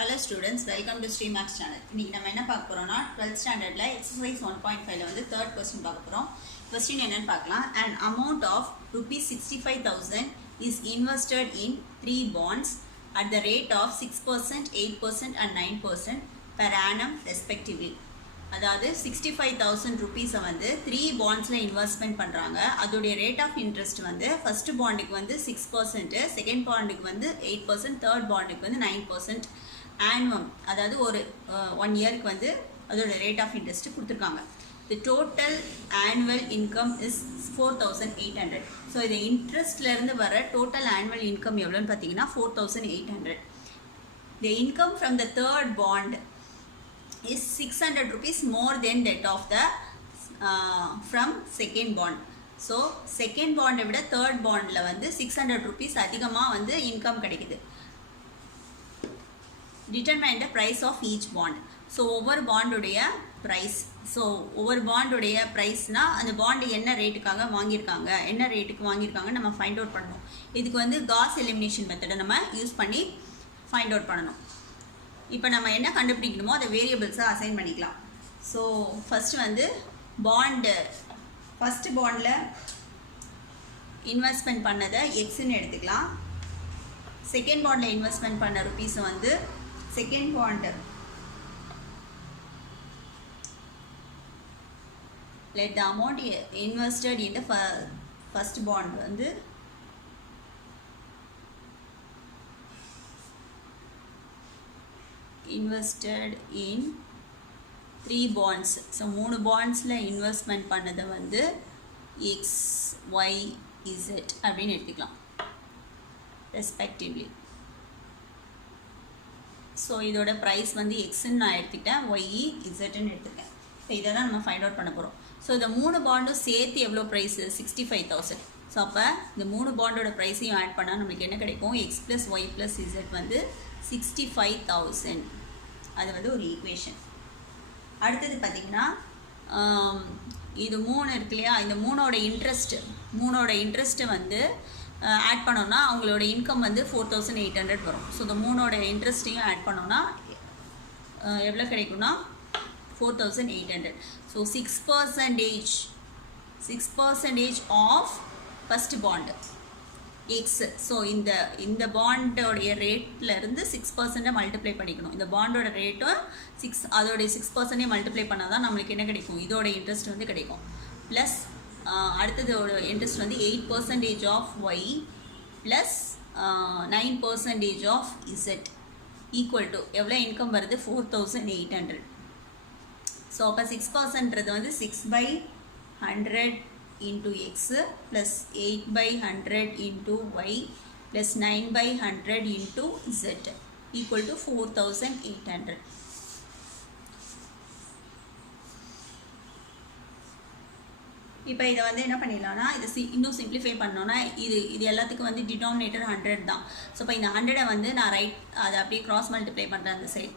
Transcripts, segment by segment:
Hello students, welcome to Streamax channel. இன்னைக்கு நம்ம என்ன பார்க்க போறோம்னா 12th standardல exercise 1.5ல வந்து third question பார்க்க போறோம். Question என்னன்னு பார்க்கலாம். An amount of rupees 65,000 is invested in 3 bonds at the rate of 6%, 8% and 9% per annum respectively. அதாவது 65,000 rupees வந்து 3 bondsல இன்வெஸ்ட்மெண்ட் பண்றாங்க. அதோட ரேட் ஆஃப் இன்ட்ரெஸ்ட் வந்து ஃபர்ஸ்ட் பாண்டுக்கு வந்து 6%, செகண்ட் பாண்டுக்கு வந்து 8%, தேர்ட் பாண்டுக்கு வந்து 9% ஆனுவம், அதாவது ஒரு 1 இயருக்கு வந்து அதோட ரேட் ஆஃப் இன்ட்ரெஸ்ட் கொடுத்துருக்காங்க. தி total annual income is 4,800. So இது இன்ட்ரெஸ்ட்லேருந்து வர டோட்டல் ஆனுவல் இன்கம் எவ்வளோன்னு பார்த்தீங்கன்னா 4,800. தி income from the third bond is 600 rupees more than that of the from second bond. So second bond விட third bondல வந்து 600 rupees அதிகமா வந்து income கிடைக்குது. Determine the price of each bond. So ஒவ்வொரு பாண்டுடைய price. So ஒவ்வொரு பாண்டுடைய priceனா அந்த பாண்ட் என்ன ரேட்டுக்காக வாங்கியிருக்காங்க, என்ன ரேட்டுக்கு வாங்கியிருக்காங்க நம்ம ஃபைண்ட் அவுட் பண்ணணும். இதுக்கு வந்து காஸ் எலிமினேஷன் மெத்தடை நம்ம யூஸ் பண்ணி ஃபைண்ட் அவுட் பண்ணணும். இப்போ நம்ம என்ன கண்டுபிடிக்கணுமோ அதை வேரியபிள்ஸை அசைன் பண்ணிக்கலாம். ஸோ ஃபஸ்ட்டு வந்து பாண்டு, ஃபஸ்ட்டு பாண்டில் இன்வெஸ்ட்மெண்ட் பண்ணதை எக்ஸ்ன்னு எடுத்துக்கலாம். செகண்ட் பாண்டில் இன்வெஸ்ட்மெண்ட் பண்ண ருபீஸை வந்து second bond let the amount invested in the first bond வந்து invested in 3 bonds. ஸோ 3 பாண்ட்ஸில் இன்வெஸ்ட்மெண்ட் பண்ணதை வந்து எக்ஸ் ஒய் இசட் அப்படின்னு எடுத்துக்கலாம் ரெஸ்பெக்டிவ்லி. ஸோ இதோட ப்ரைஸ் வந்து எக்ஸ்ன்னு நான் எடுத்துக்கிட்டேன், ஒய் இசட்டுன்னு எடுத்துக்கேன். இப்போ இதை தான் நம்ம ஃபைண்ட் அவுட் பண்ண போகிறோம். ஸோ இந்த 3 பாண்டும் சேர்த்து எவ்வளோ ப்ரைஸு 65,000. ஸோ அப்போ இந்த 3 பாண்டோட ப்ரைஸையும் ஆட் பண்ணால் நம்மளுக்கு என்ன கிடைக்கும், X plus Y plus Z வந்து 65,000. அது வந்து ஒரு ஈக்குவேஷன். அடுத்தது பார்த்திங்கன்னா இது 3 இருக்கு இல்லையா, இந்த மூணோட இன்ட்ரெஸ்ட்டை வந்து ஆட் பண்ணோன்னா அவங்களோட இன்கம் வந்து 4,800 வரும். ஸோ இந்த மூணோட இன்ட்ரெஸ்ட்டையும் ஆட் பண்ணோன்னா எவ்வளோ கிடைக்கும்னா 4,800. So 6% of first bond X. So இந்த பாண்டோடைய ரேட்லேருந்து 6% மல்டிப்ளை பண்ணிக்கணும். இந்த பாண்டோட ரேட்டும் 6, அதோடைய 6% மல்டிப்ளை பண்ணால் தான் நம்மளுக்கு என்ன கிடைக்கும், இதோட இன்ட்ரெஸ்ட் வந்து கிடைக்கும். ப்ளஸ் அடுத்ததோட இன்ட்ரெஸ்ட் வந்து 8% of Y plus 9% of Z equal to எவ்வளோ இன்கம் வருது 4,800. ஸோ அப்போ 6%ன்றது வந்து 6/100 into x plus 8/100 into y plus 9/100 into z equal to 4,800. இப்போ இதை வந்து என்ன பண்ணிடலாம்னா இது இன்னும் சிம்பிளிஃபை பண்ணோன்னா இது எல்லாத்துக்கும் வந்து டினாமினேட்டர் 100 தான். ஸோ இப்போ இந்த 100 வந்து நான் அதை அப்படியே கிராஸ் மல்டிப்ளை பண்ணுறேன் அந்த side.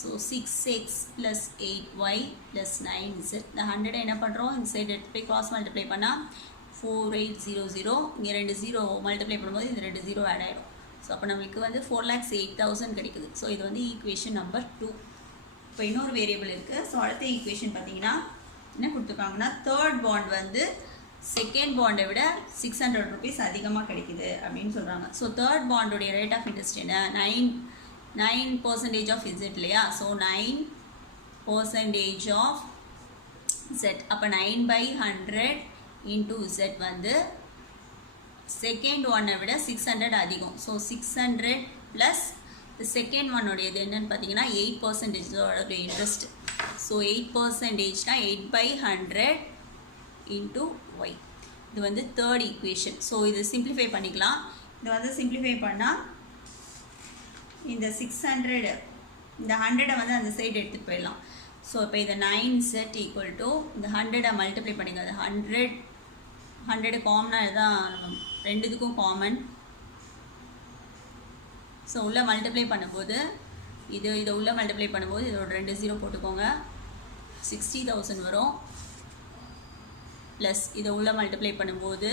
So 6x plus 8y plus 9z. இந்த 100 என்ன பண்ணுறோம், இந்த சைடு எடுத்து போய் கிராஸ் மல்டிப்ளை பண்ணால் 4800. இங்கே 2 0 மல்டிப்ளை பண்ணும்போது இந்த 2 0 ஆட் ஆகிடும். ஸோ அப்போ நம்மளுக்கு வந்து 4,08,000 கிடைக்குது. ஸோ இது வந்து ஈக்குவேஷன் நம்பர் 2. இப்போ இன்னொரு வேரியபிள் இருக்குது. ஸோ அடுத்த ஈக்குவேஷன் பார்த்தீங்கன்னா என்ன கொடுத்துருக்காங்கன்னா தேர்ட் பாண்ட் வந்து செகண்ட் பாண்டை விட 600 rupees அதிகமாக கிடைக்குது அப்படின்னு சொல்கிறாங்க. ஸோ தேர்ட் பாண்டோடைய ரேட் ஆஃப் இன்ட்ரெஸ்ட் என்ன, 9% ஆஃப் இசட் இல்லையா. So 9% of z. அப்போ 9/100 இன்டூ இசட் வந்து செகண்ட் ஒன்னை விட 600 அதிகம். ஸோ 600 ப்ளஸ் செகண்ட் ஒன்னுடையது என்னன்னு பார்த்தீங்கன்னா 8% இன்ட்ரெஸ்ட். ஸோ 8%னா 8/100 இன்டூ ஒய். இது வந்து தேர்ட் ஈக்குவேஷன். ஸோ இது சிம்பிளிஃபை பண்ணிக்கலாம். இது வந்து சிம்பிளிஃபை பண்ணால் இந்த 600 இந்த 100 வந்து அந்த சைடு எடுத்துகிட்டு போயிடலாம். ஸோ இப்போ இதை 9z ஈக்குவல் டு இந்த 100 மல்டிப்ளை பண்ணிங்க. அது 100 காமனாக இதுதான் நம்ம ரெண்டுத்துக்கும் காமன். ஸோ உள்ளே மல்டிப்ளை பண்ணும்போது இதை உள்ளே மல்டிப்ளை பண்ணும்போது இதோட 2 0 போட்டுக்கோங்க, 60,000 வரும். ப்ளஸ் இதை உள்ளே மல்டிப்ளை பண்ணும்போது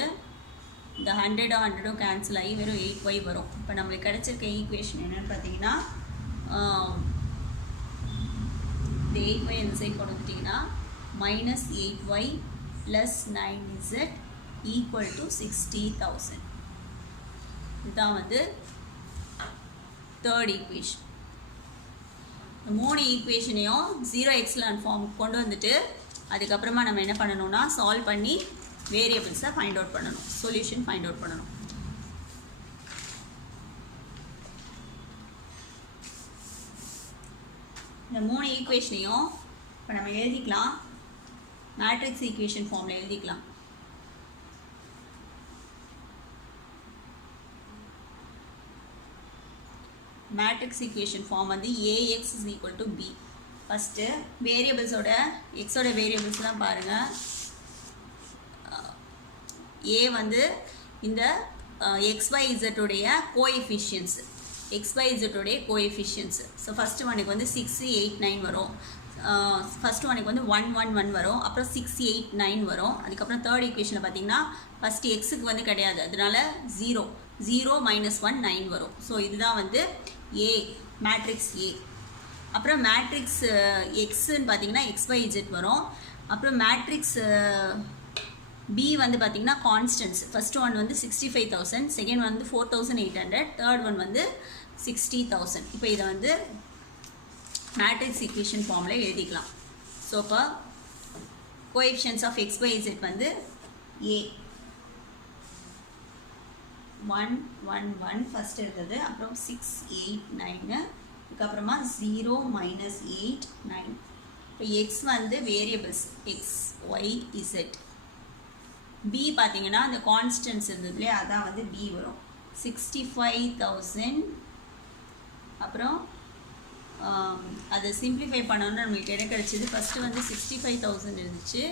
இந்த 100 கேன்சல் ஆகி வெறும் 8y வரும். இப்போ நம்மளுக்கு கிடைச்சிருக்க ஈக்குவேஷன் என்னென்னு பார்த்தீங்கன்னா இந்த 8y இந்த சைட் கொண்டு வந்துட்டிங்கன்னா minus 8y plus 9z equal to 60,000. இதுதான் வந்து தேர்ட் ஈக்குவேஷன். இந்த 3 ஈக்குவேஷனையும் 0x ஃபார்ம் கொண்டு வந்துட்டு அதுக்கப்புறமா நம்ம என்ன பண்ணணும்னா சால்வ் பண்ணி வேரியபிள்ஸை ஃபைண்ட் அவுட் பண்ணணும், சொல்யூஷன் ஃபைண்ட் அவுட் பண்ணணும். இந்த 3 ஈக்குவேஷனையும் இப்போ நம்ம எழுதிக்கலாம், மேட்ரிக்ஸ் ஈக்குவேஷன் ஃபார்மில் எழுதிக்கலாம். மேட்ரிக்ஸ் ஈக்குவேஷன் ஃபார்ம் வந்து AX is equal to B. First வேரியபிள்ஸோட எக்ஸோட வேரியபிள்ஸ் தான் பாருங்கள். A வந்து இந்த XYZ உடைய கோஎஃபிஷியன்ஸ், XYZ உடைய கோஎஃபிஷியன்ஸ். ஸோ ஃபஸ்ட்டு ஒனுக்கு வந்து 6, 8, 9 வரும். ஃபஸ்ட்டு ஒனுக்கு வந்து 1, 1, 1 வரும். அப்புறம் 6, 8, 9 வரும். அதுக்கப்புறம் தேர்ட் ஈக்குவேஷனில் பார்த்தீங்கன்னா ஃபஸ்ட்டு எக்ஸுக்கு வந்து கிடையாது, அதனால 0, 0 - 1 9 வரும். ஸோ இதுதான் வந்து A, மேட்ரிக்ஸ் A. அப்புறம் மேட்ரிக்ஸ் எக்ஸுன்னு பார்த்தீங்கன்னா XYZ வரும். அப்புறம் மேட்ரிக்ஸ் B வந்து பார்த்தீங்கன்னா கான்ஸ்டன்ட்ஸ். ஃபஸ்ட்டு ஒன் வந்து 65,000, செகண்ட் வந்து 4,800, தேர்ட் ஒன் வந்து 60,000. இப்போ இதை வந்து மேட்ரிக்ஸ் ஈக்குவேஷன் ஃபார்மில் எழுதிக்கலாம். ஸோ இப்போ கோஎஃபிஷியன்ட்ஸ் ஆஃப் XYZ வந்து A 1, 1, 1 ஃபஸ்ட் இருந்தது. அப்புறம் 6, 8, 9, அதுக்கப்புறமா 0 - 8, 9. இப்போ எக்ஸ் வந்து variables X, Y, Z. B பார்த்தீங்கன்னா அந்த கான்ஸ்டன்ட்ஸ் இருந்ததுலேயே அதான் வந்து B வரும். 65,000. அப்புறம் அதை சிம்பிளிஃபை பண்ணோன்னு நம்மளுக்கு என்ன கிடச்சிது, ஃபஸ்ட்டு வந்து 65,000 இருந்துச்சு.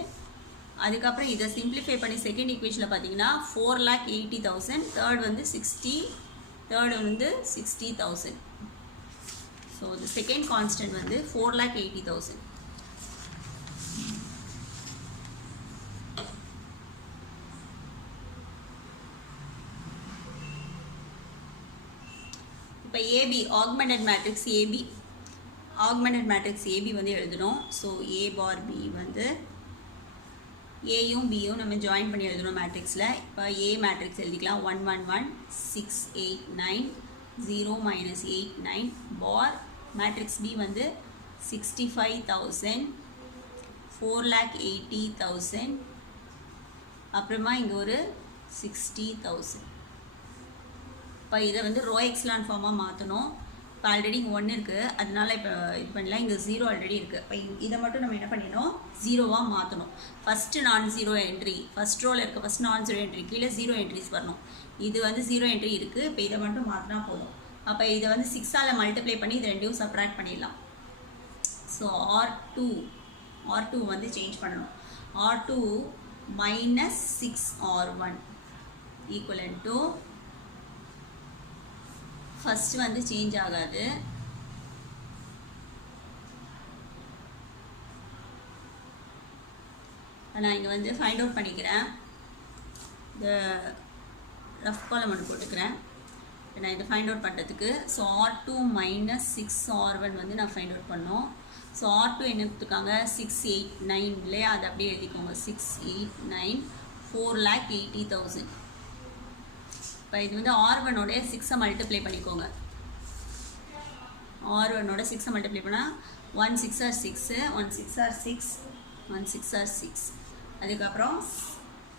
அதுக்கப்புறம் இதை சிம்பிளிஃபை பண்ணி செகண்ட் ஈக்குவேஷனில் பார்த்தீங்கன்னா 4,80,000, தேர்ட் வந்து 60, தேர்டு வந்து 60,000. ஸோ இந்த செகண்ட் கான்ஸ்டன்ட் வந்து 4,80,000. இப்போ AB augmented matrix AB, augmented matrix AB வந்து எழுதணும். ஸோ A பார் B வந்து ஏயும் பியும் நம்ம ஜாயின் பண்ணி எழுதணும் மேட்ரிக்ஸில். இப்போ A மேட்ரிக்ஸ் எழுதிக்கலாம். 1, 1, 1, 6, 8, 9, 0 - 8, 9 பார் மேட்ரிக்ஸ் B வந்து 65,000, 4,80,000, அப்புறமா இங்கே ஒரு 60,000. இப்போ இதை வந்து ரோ எக்ஸ்லான் ஃபார்மாக மாற்றணும். இப்போ ஆல்ரெடி இங்கே 1 இருக்குது, அதனால இப்போ இது பண்ணலாம். இங்கே 0 ஆல்ரெடி இருக்குது. இப்போ இதை மட்டும் நம்ம என்ன பண்ணிடணும், 0வாக மாற்றணும். ஃபஸ்ட்டு நான் ஜீரோ என்ட்ரி, ஃபஸ்ட் ரோவில் இருக்க ஃபஸ்ட் நான் ஜீரோ என்ட்ரி கீழே 0 என்ட்ரிஸ் வரணும். இது வந்து 0 என்ட்ரி இருக்குது. இப்போ இதை மட்டும் மாற்றினா போதும். அப்போ இதை வந்து 6ஆல் மல்டிப்ளை பண்ணி இது ரெண்டையும் சப்ராக்ட் பண்ணிடலாம். ஸோ R2 வந்து சேஞ்ச் பண்ணணும். R2 - 6R1 ஈக்குவலன் டு, ஃபஸ்ட்டு வந்து சேஞ்ச் ஆகாது. நான் இங்கே வந்து ஃபைண்ட் அவுட் பண்ணிக்கிறேன். இந்த ரஃப் காலம் ஒன்று போட்டுக்கிறேன் நான் இதை ஃபைண்ட் அவுட் பண்ணுறதுக்கு. ஸோ R2 - 6R1 வந்து நான் ஃபைண்ட் அவுட் பண்ணோம். ஸோ R2 என்ன கொடுத்துருக்காங்க, 6, 8, 9 இல்லையா, அதை அப்படியே எழுதிக்கோங்க. 6, 8, 9, 4,80,000. இப்போ இது வந்து R1ஓட 6ஐ மல்டிப்ளை பண்ணிக்கோங்க. R1ஓட 6ஐ மல்டிப்ளை பண்ணால் 1 6 are 6, 1 6 are 6, 1 6 are 6. அதுக்கப்புறம்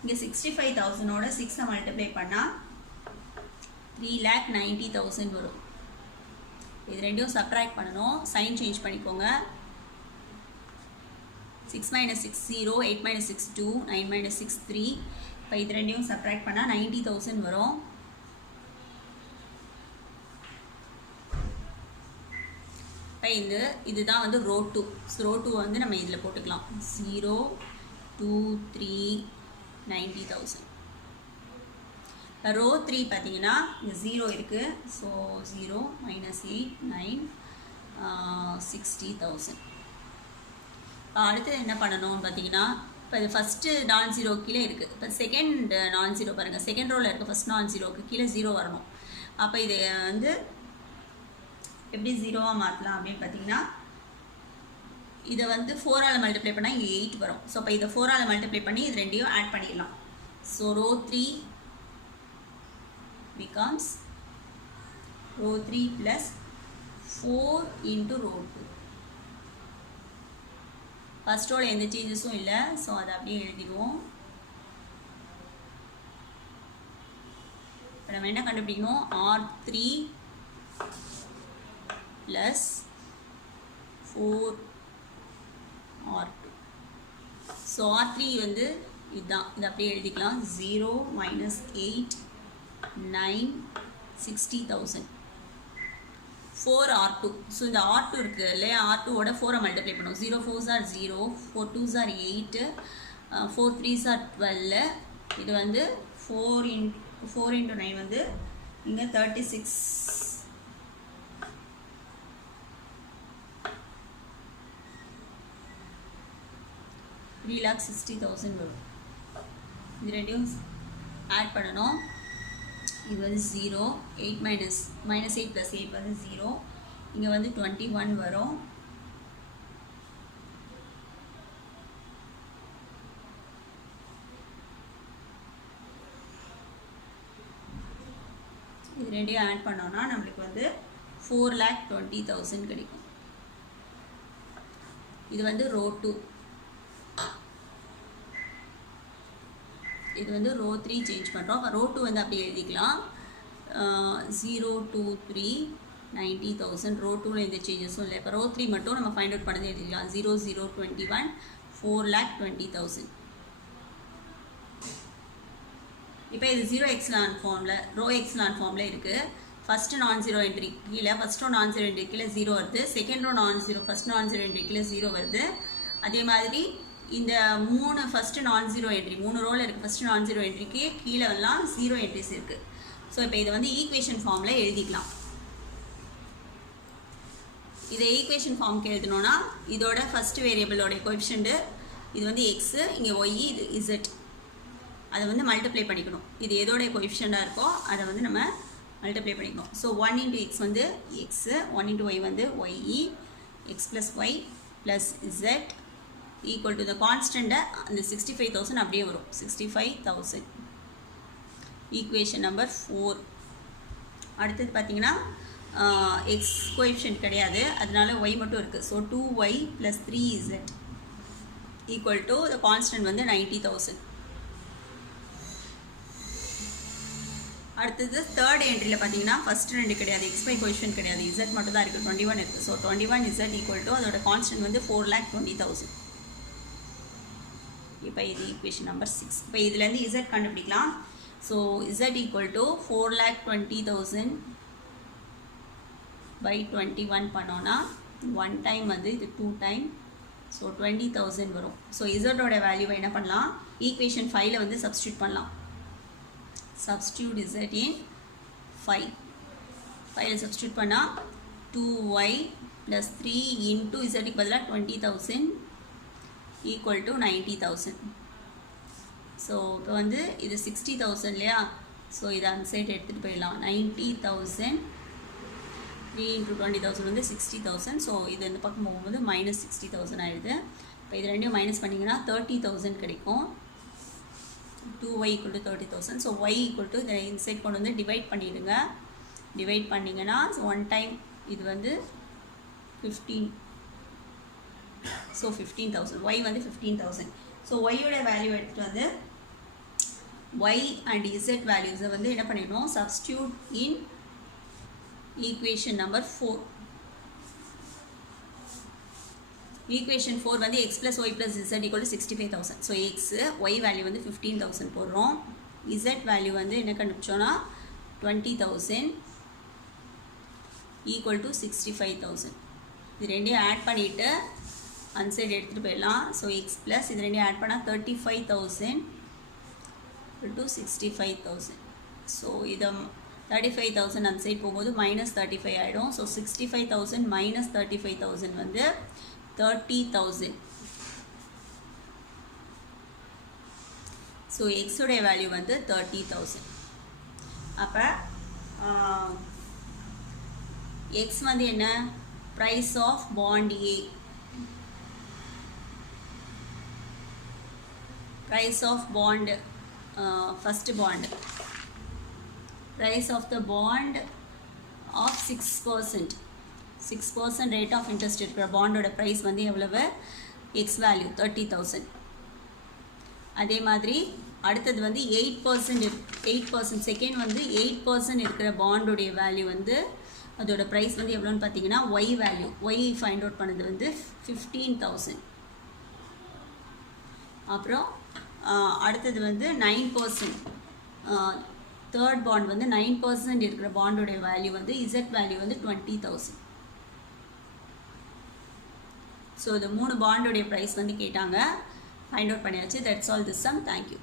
இங்கே 65,000ஓட 6ஐ மல்டிப்ளை பண்ணால் 3,90,000 வரும். இது ரெண்டையும் சப்ராக்ட் பண்ணணும். சைன் சேஞ்ச் பண்ணிக்கோங்க. 6 - 6 0, 8 - 6 2, 9 - 6 3. இப்போ இது ரெண்டையும் சப்ராக்ட் பண்ணால் 90,000 வரும். இப்போ இதுதான் வந்து ரோ 2. ரோ 2 வந்து நம்ம இதில் போட்டுக்கலாம். 0, 2, 3, 90,000. ரோ 3 பார்த்தீங்கன்னா இங்கே 0 இருக்குது. ஸோ 0 - 8, 9, 60,000. அடுத்து என்ன பண்ணணும்னு பார்த்தீங்கன்னா, இப்போ இது ஃபஸ்ட்டு நான் ஜீரோ கீழே இருக்குது. இப்போ செகண்ட் நான் ஜீரோ பாருங்கள், செகண்ட் ரோவில் இருக்க ஃபஸ்ட் நான் ஜீரோக்கு கீழே 0 வரணும். அப்போ இது வந்து எப்படி ஜீரோவாக மாற்றலாம் அப்படின்னு பார்த்தீங்கன்னா இதை வந்து 4ஆல் மல்டிப்ளை பண்ணால் இங்கே 8 வரும். ஸோ அப்போ இதை 4ஆல் மல்டிப்ளை பண்ணி இது ரெண்டையும் ஆட் பண்ணிடலாம். So row 3 becomes row 3 plus 4 into row 2. First ரோவில் எந்த சேஞ்சஸும் இல்லை. ஸோ அதை அப்படியே எழுதிடுவோம். இப்போ நம்ம என்ன கண்டுபிடிக்கணும்? R3 plus 4R2. So R3 வந்து இதுதான். இதை அப்படியே எழுதிக்கலாம். 0 minus 8 9 60,000 4R2. ஸோ இந்த R2 இருக்குது இல்லையா, R2ஓட 4 மல்டிப்ளை பண்ணுவோம். 0 4s are 0, 4 2s are 8, 4 3s are 12. இது வந்து 4 into 9 வந்து இங்கே 36. 3,60,000 வரும். இது ரெண்டையும் ஆட் பண்ணணும். இது வந்து 0, 8 minus 8 plus 8 வந்து 0. இங்கே வந்து 21 வரும். இது ரெண்டையும் ஆட் பண்ணோன்னா நம்மளுக்கு வந்து 4,20,000 கிடைக்கும். இது வந்து ரோ 2. இது வந்து ரோ 3 சேஞ்ச் பண்ணுறோம். ரோ 2 வந்து அப்படியே எழுதிக்கலாம். 0 2 3 90,000. ரோ 2ல எந்த சேஞ்சஸும் இல்லை. இப்போ ரோ 3 மட்டும் நம்ம ஃபைண்ட் அவுட் பண்ணது எழுதிக்கலாம். 0 0 21 4,20,000. இப்போ இது 0 எக்ஸ்லான் ஃபார்மில், ரோ எக்ஸ்லான் ஃபார்மில் இருக்குது. ஃபஸ்ட்டு நான் ஜீரோ என்ட்ரி கீழே, ஃபஸ்ட் ரோ நான் ஜீரோ என்ட்ரி கீழே 0 வருது. செகண்ட் ரோ நான் ஜீரோ, ஃபஸ்ட் நான் ஜீரோ என்ட்ரி கீழே 0 வருது. அதே மாதிரி இந்த 3 ஃபஸ்ட்டு நான் ஜீரோ என்ட்ரி 3 ரோவில் இருக்குது. ஃபஸ்ட்டு நான் ஜீரோ என்ட்ரிக்கு கீழே எல்லாம் 0 என்ட்ரிஸ் இருக்குது. ஸோ இப்போ இதை வந்து ஈக்குவேஷன் ஃபார்மில் எழுதிக்கலாம். இதை ஈக்குவேஷன் ஃபார்முக்கு எழுதணுன்னா இதோட ஃபஸ்ட்டு வேரியபிளோடைய கோஎஃபிஷியன்ட் இது வந்து எக்ஸு, இங்கே ஒய், இது இசட். அதை வந்து மல்டிப்ளை பண்ணிக்கணும். இது எதோடைய கோஎஃபிஷியண்டாக இருக்கோ அதை வந்து நம்ம மல்டிப்ளை பண்ணிக்கணும். ஸோ 1 into x வந்து எக்ஸு, 1 into y வந்து y, x plus Y plus z equal to the கான்ஸ்டண்ட்டை அந்த 65,000 அப்படியே வரும். 65,000 ஈக்குவேஷன் நம்பர் 4. அடுத்தது பார்த்தீங்கன்னா எக்ஸ் கோஎஃபிஷியன்ட் கிடையாது, அதனால ஒய் மட்டும் இருக்குது. So 2y plus 3z equal to the constant வந்து 90,000. அடுத்தது தேர்ட் என்ட்ரியில் பார்த்தீங்கன்னா ஃபஸ்ட்டு 2 கிடையாது, எக்ஸ்பை கோஎஃபிஷியன்ட் கிடையாது, இசட் மட்டும் தான் இருக்குது. 21 இருக்குது. ஸோ 21z ஈக்குவல் டு அதோட கான்ஸ்டன்ட் வந்து 4,20,000. இப்போ இது ஈக்குவேஷன் நம்பர் 6. இப்போ இதுலேருந்து இசட் கண்டுபிடிக்கலாம். So Z equal to 4,20,000 by 21 பண்ணோன்னா 1 டைம் வந்து இது 2 டைம், ஸோ 20,000 வரும். ஸோ இசட்டோட வேல்யூவை என்ன பண்ணலாம்? ஈக்குவேஷன் 5ல் வந்து சப்ஸ்டியூட் பண்ணலாம். Substitute z in 5. 5 substitute பண்ணா 2y plus 3 into z க்கு பதிலா 20,000 equal to 90,000. ஸோ இப்போ வந்து இது 60,000 இல்லையா? ஸோ இதை அந்த சைட் எடுத்துகிட்டு போயிடலாம். 90,000 3 into 20,000 வந்து 60,000. ஸோ இது இந்த பக்கம் போகும்போது மைனஸ் 60,000 ஆயிடுது. இப்போ இது ரெண்டையும் மைனஸ் பண்ணிங்கன்னா 30,000 கிடைக்கும். 2y equal to 30,000. So y equal to இதை இன்சைட் கொண்டு வந்து டிவைட் பண்ணிவிடுங்க. டிவைட் பண்ணிங்கன்னா 1 டைம் இது வந்து 15. ஸோ 15,000. y வந்து 15,000. ஸோ ஒய்யோட வேல்யூ எடுத்துகிட்டு வந்து y and z வேல்யூஸை வந்து என்ன பண்ணிடணும்? சப்ஸ்டியூட் இன் ஈக்குவேஷன் நம்பர் 4. ஈக்குவேஷன் 4 வந்து x plus y plus z equal to 65,000. So x, y value வந்து 15,000 போடுறோம். z வேல்யூ வந்து என்ன கண்டுபிடிச்சோன்னா 20,000 ஈக்குவல் டு 65,000. இது ரெண்டையும் ஆட் பண்ணிவிட்டு அந்த சைடு எடுத்துகிட்டு போயிடலாம். ஸோ எக்ஸ் ப்ளஸ் இது ரெண்டையும் ஆட் பண்ணால் 35,000 டு 65,000. ஸோ இதை 35,000 அந்த சைடு போகும்போது மைனஸ் 35 ஆகிடும். ஸோ 65,000 மைனஸ் 35,000 வந்து 30,000. ஸோ எக்ஸுடைய வேல்யூ வந்து 30,000. அப்போ எக்ஸ் வந்து என்ன price of bond A, price of bond, first bond, price of the bond of 6%, 6% rate of interest இருக்கிற பாண்டோட ப்ரைஸ் வந்து எவ்வளவு எக்ஸ் வேல்யூ 30,000. அதே மாதிரி அடுத்தது வந்து 8% செகண்ட் வந்து 8% இருக்கிற பாண்டோடைய வேல்யூ வந்து அதோட ப்ரைஸ் வந்து எவ்வளோன்னு பார்த்தீங்கன்னா Y value, Y find out பண்ணது வந்து 15,000. அப்புறம் அடுத்தது வந்து 9%, தேர்ட் பாண்ட் வந்து 9% இருக்கிற பாண்டோடைய வேல்யூ வந்து இசட் வேல்யூ வந்து 20,000. ஸோ இந்த 3 பாண்டோடைய ப்ரைஸ் வந்து கேட்டாங்க, ஃபைண்ட் அவுட் பண்ணியாச்சு. That's all this sum. Thank you.